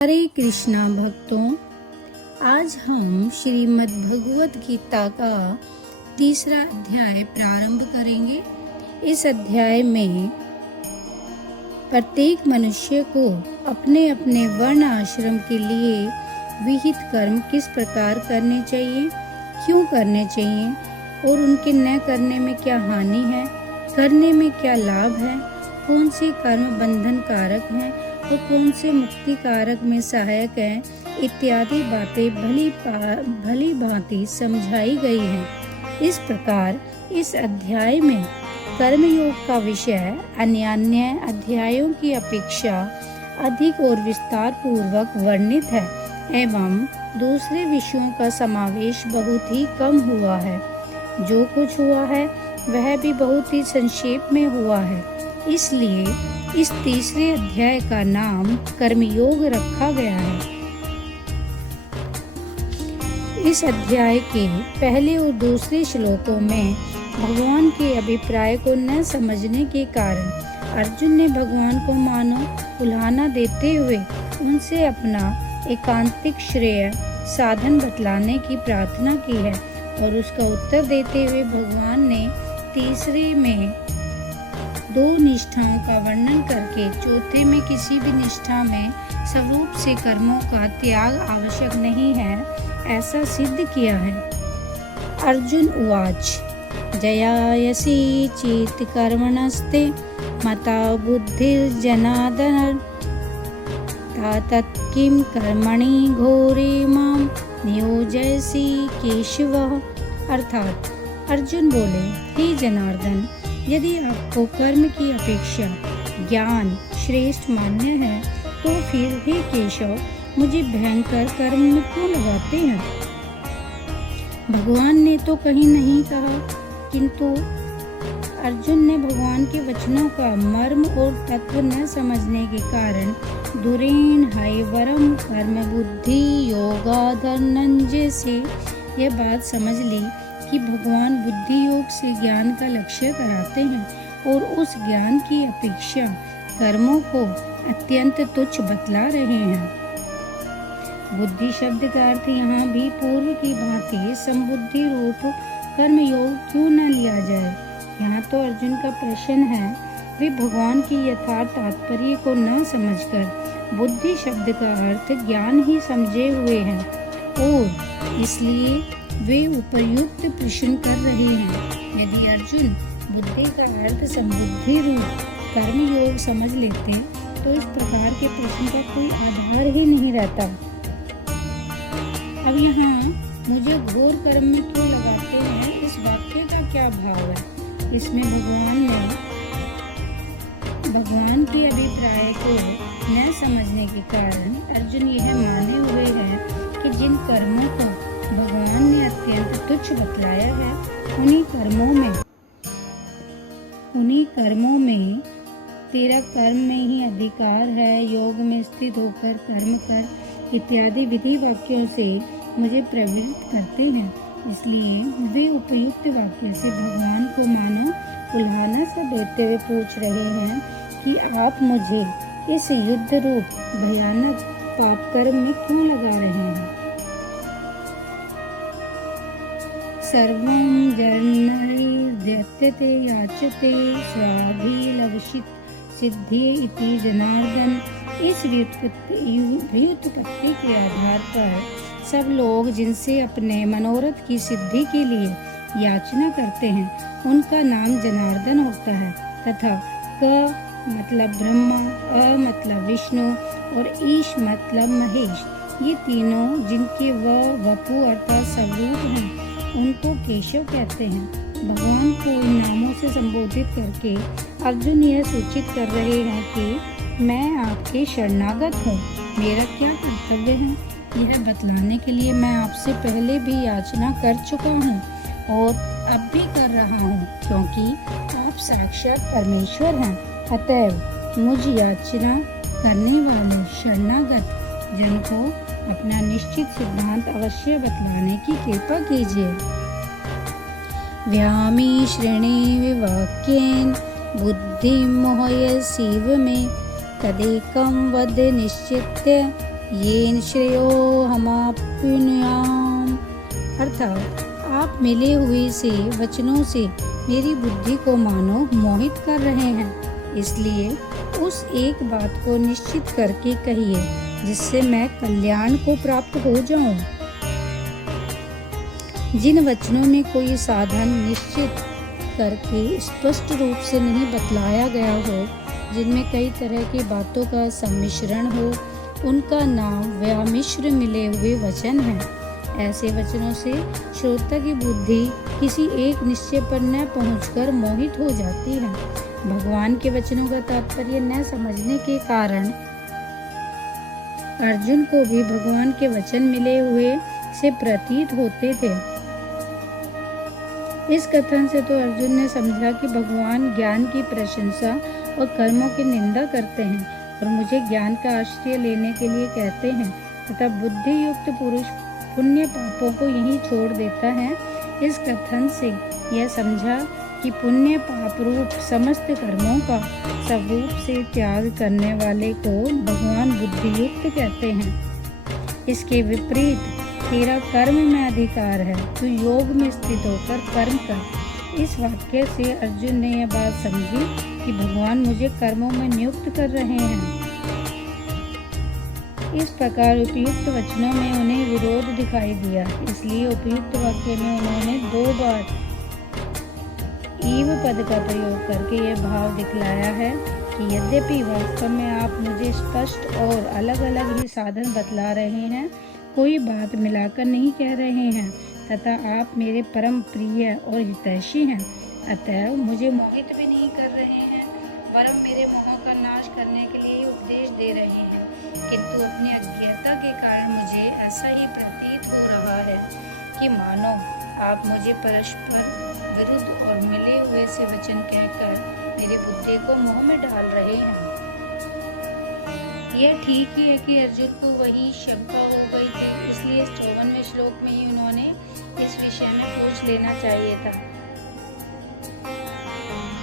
हरे कृष्णा भक्तों, आज हम श्रीमद् भगवत गीता का तीसरा अध्याय प्रारंभ करेंगे। इस अध्याय में प्रत्येक मनुष्य को अपने अपने वर्ण आश्रम के लिए विहित कर्म किस प्रकार करने चाहिए, क्यों करने चाहिए और उनके न करने में क्या हानि है, करने में क्या लाभ है, कौन से कर्म बंधन कारक हैं और कौन से मुक्ति कारक में सहायक है, इत्यादि बातें भली भांति समझाई गई हैं। इस प्रकार इस अध्याय में कर्मयोग का विषय अन्य अध्यायों की अपेक्षा अधिक और विस्तार पूर्वक वर्णित है एवं दूसरे विषयों का समावेश बहुत ही कम हुआ है। जो कुछ हुआ है वह भी बहुत ही संक्षेप में हुआ है, इसलिए इस तीसरे अध्याय का नाम कर्मयोग रखा गया है। इस अध्याय के पहले और दूसरे श्लोकों में भगवान के अभिप्राय को न समझने के कारण अर्जुन ने भगवान को मानो उल्हाना देते हुए उनसे अपना एकांतिक श्रेय साधन बतलाने की प्रार्थना की है और उसका उत्तर देते हुए भगवान ने तीसरे में दो निष्ठाओं का वर्णन करके चौथे में किसी भी निष्ठा में स्वरूप से कर्मों का त्याग आवश्यक नहीं है, ऐसा सिद्ध किया है। अर्जुन उवाच जयायसी चेत कर्मणस्ते मता बुद्धिर्जनार्दन तत् किं कर्मणि घोरे मां नियोजयसि केशव। अर्थात अर्जुन बोले, हे जनार्दन, यदि आपको कर्म की अपेक्षा ज्ञान श्रेष्ठ मान्य है तो फिर हे केशव मुझे भयंकर कर्म में क्यों लगाते हैं। भगवान ने तो कहीं नहीं कहा, किंतु अर्जुन ने भगवान के वचनों का मर्म और तत्व न समझने के कारण दुरेण हैवरम कर्म बुद्धि योगाधनंजय से यह बात समझ ली कि भगवान बुद्धि योग से ज्ञान का लक्ष्य कराते हैं और उस ज्ञान की अपेक्षा कर्मों को अत्यंत तुच्छ बतला रहे हैं। बुद्धि शब्द का अर्थ यहाँ भी पूर्व की भांति संबुद्धि रूप कर्म योग क्यों न लिया जाए। यहाँ तो अर्जुन का प्रश्न है, वे भगवान की यथार्थ तात्पर्य को न समझकर बुद्धि शब्द का अर्थ ज्ञान ही समझे हुए हैं और इसलिए वे उपयुक्त प्रश्न कर रहे हैं। यदि अर्जुन बुद्धि का अर्थ संबुद्धि रूप कर्म योग समझ लेते तो इस प्रकार के प्रश्न का कोई आधार ही नहीं रहता। अब यहाँ मुझे घोर कर्म में क्यों लगाते हैं, इस वाक्य का क्या भाव है। इसमें भगवान के अभिप्राय को न समझने के कारण अर्जुन यह माने हुए है कि जिन कर्मों को भगवान ने अत्यंत तुच्छ बतलाया है उन्हीं कर्मों में तेरा कर्म में ही अधिकार है, योग में स्थित होकर कर्म कर इत्यादि विधि वाक्यों से मुझे प्रवृत्त करते हैं। इसलिए वे उपयुक्त वाक्य से भगवान को मानो उल्हाना सा देते हुए पूछ रहे हैं कि आप मुझे इस युद्ध रूप भयानक पाप कर्म में क्यों लगा रहे हैं। सर्वं जर्नैर्ध्यते याचते स्वाभिलवशित सिद्धि इति जनार्दन। इस व्युत्पत्ति के आधार पर सब लोग जिनसे अपने मनोरथ की सिद्धि के लिए याचना करते हैं उनका नाम जनार्दन होता है तथा क मतलब ब्रह्मा, अ मतलब विष्णु और ईश मतलब महेश, ये तीनों जिनके वपु अर्थात स्वरूप हैं उनको केशव कहते हैं। भगवान को इन नामों से संबोधित करके अर्जुन यह सूचित कर रहे हैं कि मैं आपके शरणागत हूँ, मेरा क्या कर्तव्य है यह बतलाने के लिए मैं आपसे पहले भी याचना कर चुका हूँ और अब भी कर रहा हूँ, क्योंकि आप साक्षात परमेश्वर हैं। अतएव मुझ याचना करने वाले शरणागत जन को अपना निश्चित सिद्धांत अवश्य बतलाने की कृपा कीजिए। व्यामी श्रेणी वाक्येन बुद्धि मोहय शिव में तदेकं वद निश्चित्य येन श्रेयो हमाप्नुयाम। अर्थात आप मिले हुए से वचनों से मेरी बुद्धि को मानो मोहित कर रहे हैं, इसलिए उस एक बात को निश्चित करके कहिए जिससे मैं कल्याण को प्राप्त हो जाऊं। जिन वचनों में कोई साधन निश्चित करके स्पष्ट रूप से नहीं बतलाया गया हो, जिनमें कई तरह की बातों का सम्मिश्रण हो, उनका नाम व्यामिश्र मिले हुए वचन है। ऐसे वचनों से श्रोता की बुद्धि किसी एक निश्चय पर न पहुंचकर मोहित हो जाती है। भगवान के वचनों का तात्पर्य न समझने के कारण अर्जुन को भी भगवान के वचन मिले हुए से प्रतीत होते थे। इस कथन से तो अर्जुन ने समझा कि भगवान ज्ञान की प्रशंसा और कर्मों की निंदा करते हैं और मुझे ज्ञान का आश्रय लेने के लिए कहते हैं तथा बुद्धि युक्त पुरुष पुण्य पापों को यहीं छोड़ देता है। इस कथन से यह समझा कि पुण्य पाप रूप समस्त कर्मों का स्वरूप से त्याग करने वाले को भगवान बुद्धि युक्त कहते हैं। इसके विपरीत तेरा कर्म में अधिकार है, तू योग में स्थित होकर कर्म कर। इस वाक्य से अर्जुन ने यह बात समझी कि भगवान मुझे कर्मों में नियुक्त कर रहे हैं। इस प्रकार उपयुक्त वचनों में उन्हें विरोध दिखाई दिया, इसलिए उपयुक्त वाक्य में उन्होंने 2 बार ईव पद का प्रयोग करके यह भाव दिखलाया है कि यद्यपि वास्तव में आप मुझे स्पष्ट और अलग अलग ही साधन बतला रहे हैं, कोई बात मिलाकर नहीं कह रहे हैं तथा आप मेरे परम प्रिय और हितैषी हैं, अतः मुझे मोहित भी नहीं कर रहे हैं, वरम मेरे मोह का नाश करने के लिए उपदेश दे रहे हैं। किंतु अपनी अज्ञता के कारण मुझे ऐसा ही प्रतीत हो रहा है कि मानो आप मुझे परस्पर विरुद्ध और मिले हुए से वचन कहकर मेरी बुद्धि को मोह में डाल रहे हैं। यह ठीक ही है कि अर्जुन को वही शंका हो गई थी, इसलिए 54वें श्लोक में ही उन्होंने इस विषय में पूछ लेना चाहिए था।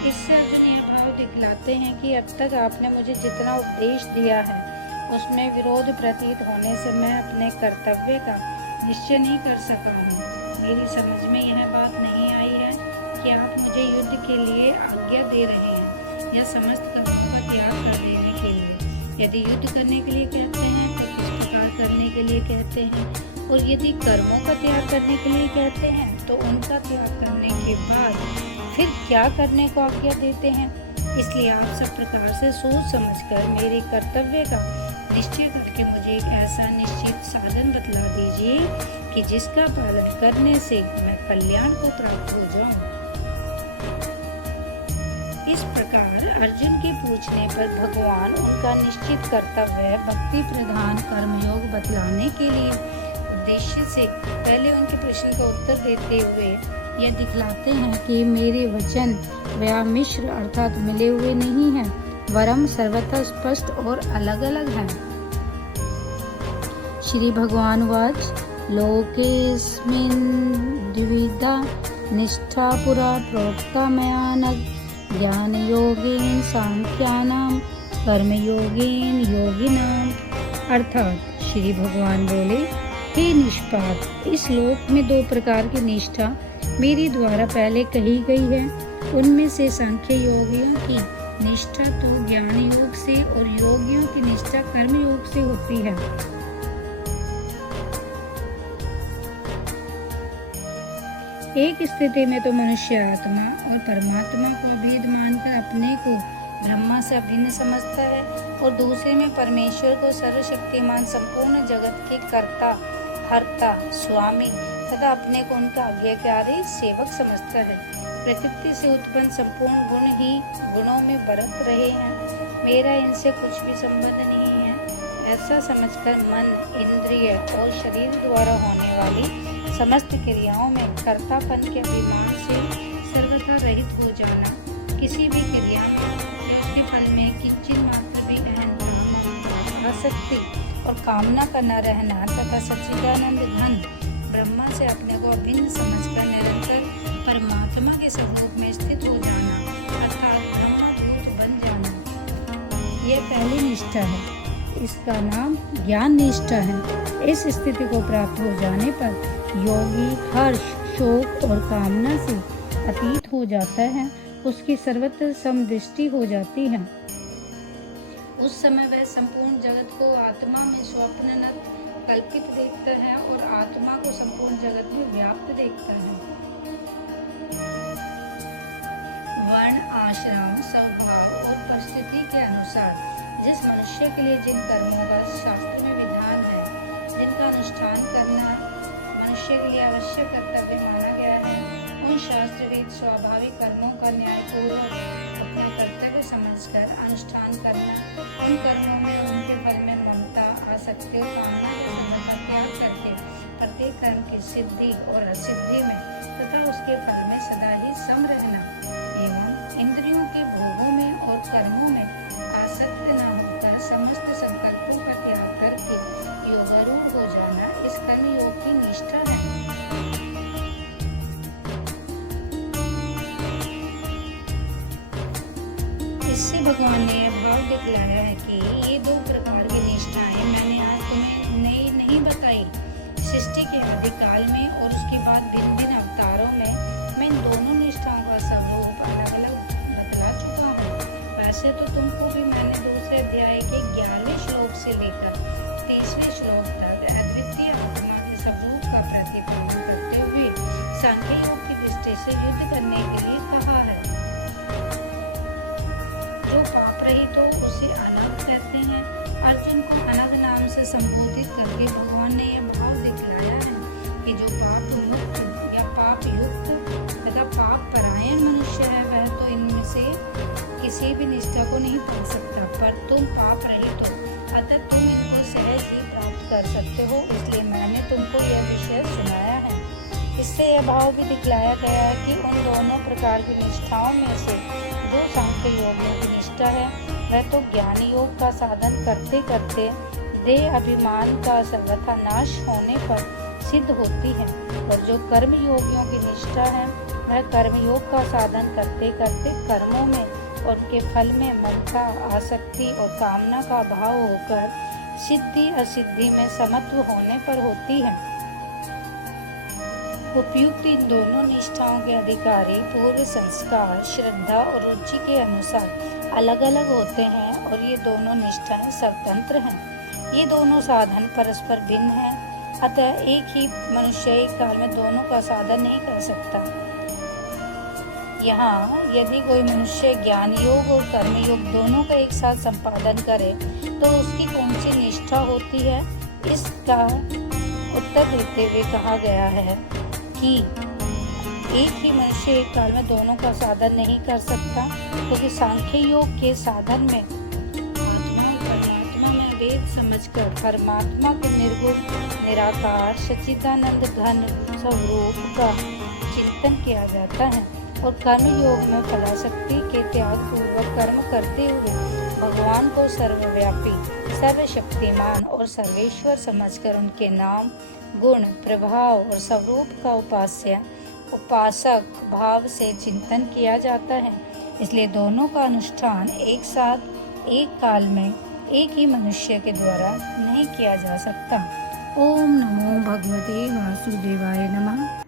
इससे अर्जुन यह भाव दिखलाते हैं कि अब तक आपने मुझे जितना उपदेश दिया है उसमें विरोध प्रतीत होने से मैं अपने कर्तव्य का निश्चय नहीं कर सका हूँ। मेरी समझ में यह बात नहीं आई है कि आप मुझे युद्ध के लिए आज्ञा दे रहे हैं या समस्त कर्मों का त्याग कर देने के लिए। यदि युद्ध करने के लिए कहते हैं तो किस प्रकार करने के लिए कहते हैं, और यदि कर्मों का त्याग करने के लिए कहते हैं तो उनका त्याग करने के बाद फिर क्या करने को आज्ञा देते हैं। इसलिए आप सब प्रकार से सोच समझकर मेरे कर्तव्य का निश्चय करके मुझे एक ऐसा निश्चित साधन बतला दीजिए कि जिसका पालन करने से मैं कल्याण को प्राप्त हो जाऊं। इस प्रकार अर्जुन के पूछने पर भगवान उनका निश्चित कर्तव्य भक्ति प्रधान कर्मयोग बतलाने के लिए उद्देश्य से पहले उनके प्रश्न का उत्तर देते हुए यह दिखलाते हैं कि मेरे वचन व्यामिश्र अर्थात मिले हुए नहीं हैं, वरम सर्वथा स्पष्ट और अलग अलग हैं। श्री भगवान वाच लोकेस्मिन् द्विविधा निष्ठा पुरा प्रोक्ता मया नघ ज्ञान योगेन सांख्यानाम कर्म योगेन योगिनाम। अर्थात श्री भगवान बोले, हे निष्पाप, इस लोक में 2 प्रकार की निष्ठा मेरे द्वारा पहले कही गई है। उनमें से सांख्य योगियों की निष्ठा तो ज्ञान योग से और योगियों की निष्ठा कर्म योग से होती है। एक स्थिति में तो मनुष्य आत्मा और परमात्मा को भेद मानकर अपने को ब्रह्मा से अभिन्न समझता है, और दूसरे में परमेश्वर को सर्वशक्तिमान संपूर्ण जगत के कर्ता, हर्ता, स्वामी तथा अपने को उनका आज्ञाकारी सेवक समझता है। प्रकृति से उत्पन्न संपूर्ण गुण ही गुणों में बरत रहे हैं, मेरा इनसे कुछ भी संबंध नहीं है। ऐसा समझकर मन, इंद्रिय और शरीर द्वारा होने वाली समस्त क्रियाओं में कर्तापन के अभिमान से सर्वथा रहित हो जाना, किसी भी क्रिया में या उसके फल में किंचित मात्र भी अहंकार, आसक्ति और कामना का न रहना तथा सच्चिदानंद घन ब्रह्मा से अपने को अभिन्न समझकर निरंतर परमात्मा के स्वरूप में स्थित हो जाना अर्थात ब्रह्मभूत बन जाना, यह पहली निष्ठा है। इसका नाम ज्ञान निष्ठा है। इस स्थिति को प्राप्त हो जाने पर योगी हर्ष, शोक और कामना से अतीत हो जाता है, उसकी सर्वत्र समदृष्टि हो जाती है। उस समय वह संपूर्ण जगत को आत्मा में स्वप्नवत कल्पित देखता है और आत्मा को संपूर्ण जगत में व्याप्त देखता है। वर्ण, आश्रम, स्वभाव और परिस्थिति के अनुसार जिस मनुष्य के लिए जिन कर्मों का शास्त्र में विधान है, जिनका अनुष्ठान करना मनुष्य के लिए आवश्यक कर्तव्य माना गया है, उन शास्त्रविद स्वाभाविक कर्मों का न्यायपूर्वक अपने कर्तव्य समझकर अनुष्ठान करना, उन कर्मों में उनके फल में ममता, आसक्ति और कामना का त्याग करके प्रत्येक कर्म की सिद्धि और असिद्धि में तथा उसके फल में सदा ही सम रहना एवं इंद्रियों के भोगों में और कर्मों में आसक्त न होकर समस्त संकल्पों का त्याग करके योगारूढ़ हो जाना इस कर्म योग की निष्ठा है। इससे भगवान ने यह भाव दिखलाया है कि ये दो प्रकार की निष्ठाएं मैंने आज तुम्हें नई नहीं बताई। सृष्टि के आदि काल में और उसके बाद भिन्न भिन्न अवतारों में मैं इन दोनों निष्ठाओं का स्वरूप अलग अलग बतला चुका हूँ। वैसे तो तुमको भी मैंने दूसरे अध्याय के 11वें श्लोक से लेकर 30वें श्लोक तक अद्वितीय आत्मा के स्वरूप का प्रतिपादन करते हुए सांख्य योग की दृष्टि से युद्ध करने के लिए कहा है। जो पाप रहित हो उसे अनग कहते हैं। अर्जुन को अनग नाम से संबोधित करके भगवान ने यह भाव दिखलाया है कि जो पाप मुक्त या पाप युक्त तथा पाप परायण मनुष्य है वह तो इनमें से किसी भी निष्ठा को नहीं पा सकता, पर तुम पाप रहित हो अतः तुम इनको सहज ही प्राप्त कर सकते हो, इसलिए मैंने तुमको यह विषय सुनाया है। इससे यह भाव भी दिखलाया गया है कि उन दोनों प्रकार की निष्ठाओं में से जो सांख्य योग की निष्ठा है वह तो ज्ञान योग का साधन करते करते देह अभिमान का सर्वथा नाश होने पर सिद्ध होती है, और जो कर्म योगियों की निष्ठा है वह कर्म योग का साधन करते करते कर्मों में और उनके फल में ममता, आसक्ति और कामना का भाव होकर सिद्धि असिद्धि में समत्व होने पर होती है। उपयुक्त इन दोनों निष्ठाओं के अधिकारी पूर्व संस्कार, श्रद्धा और रुचि के अनुसार अलग अलग होते हैं और ये दोनों निष्ठाएं स्वतंत्र हैं। ये दोनों साधन परस्पर भिन्न हैं, अतः एक ही मनुष्य एक काल में दोनों का साधन नहीं कर सकता। यहाँ यदि कोई मनुष्य ज्ञान योग और कर्म योग दोनों का एक साथ संपादन करे तो उसकी कौन सी निष्ठा होती है, इसका उत्तर देते हुए कहा गया है कि एक ही मनुष्य एक काल में दोनों का साधन नहीं कर सकता, क्योंकि सांख्य योग के साधन में आत्मा परमात्मा में भेद समझकर परमात्मा के निर्गुण निराकार सच्चिदानंद घन स्वरूप का चिंतन किया जाता है, और कर्म योग में फलाशक्ति के त्याग पूर्वक कर्म करते हुए भगवान को सर्वव्यापी, सर्वशक्तिमान और सर्वेश्वर समझकर उनके नाम, गुण, प्रभाव और स्वरूप का उपासक भाव से चिंतन किया जाता है। इसलिए दोनों का अनुष्ठान एक साथ एक काल में एक ही मनुष्य के द्वारा नहीं किया जा सकता। ओम नमो भगवते वासुदेवाय नमः।